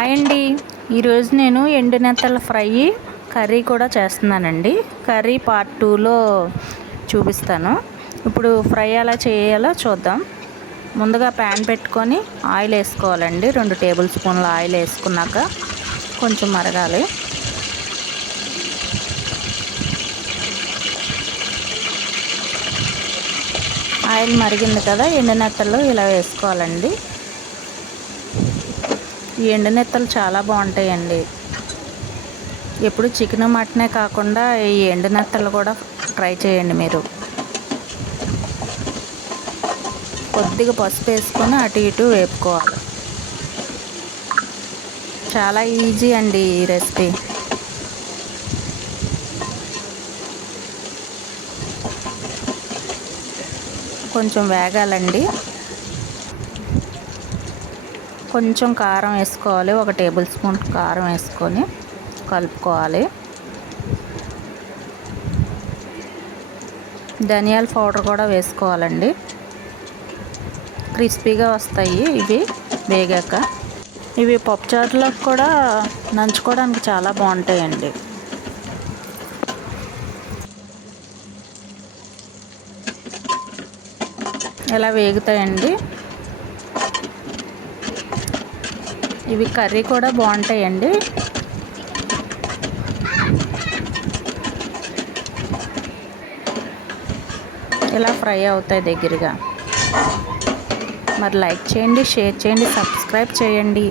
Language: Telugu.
హాయ్ అండి. ఈరోజు నేను ఎండు నెత్తల ఫ్రై కర్రీ కూడా చేస్తున్నానండి. కర్రీ పార్ట్ 2లో చూపిస్తాను. ఇప్పుడు ఫ్రై ఎలా చేయాలో చూద్దాం. ముందుగా ప్యాన్ పెట్టుకొని ఆయిల్ వేసుకోవాలండి. 2 టేబుల్ స్పూన్ల ఆయిల్ వేసుకున్నాక కొంచెం మరగాలి. ఆయిల్ మరిగింది కదా, ఎండు నెత్తలు ఇలా వేసుకోవాలండి. ఈ ఎండు నెత్తలు చాలా బాగుంటాయండి. ఎప్పుడు చికెన్ మటనే కాకుండా ఈ ఎండు నెత్తలు కూడా ట్రై చేయండి మీరు. కొద్దిగా పసుపు వేసుకొని అటు ఇటు వేపుకోవాలి. చాలా ఈజీ అండి ఈ రెసిపీ. కొంచెం వేగాలండి. కొంచెం కారం వేసుకోవాలి. 1 టేబుల్ స్పూన్ కారం వేసుకొని కలుపుకోవాలి. ధనియాల పౌడర్ కూడా వేసుకోవాలండి. క్రిస్పీగా వస్తాయి ఇవి వేగాక. ఇవి పప్పుచారులకు కూడా నంచుకోవడానికి చాలా బాగుంటాయండి. ఇలా వేగుతాయండి. ఇవి కర్రీ కూడా బాగుంటాయండి. ఇలా ఫ్రై అవుతాయి దగ్గరగా. మరి లైక్ చేయండి, షేర్ చేయండి, సబ్స్క్రైబ్ చేయండి.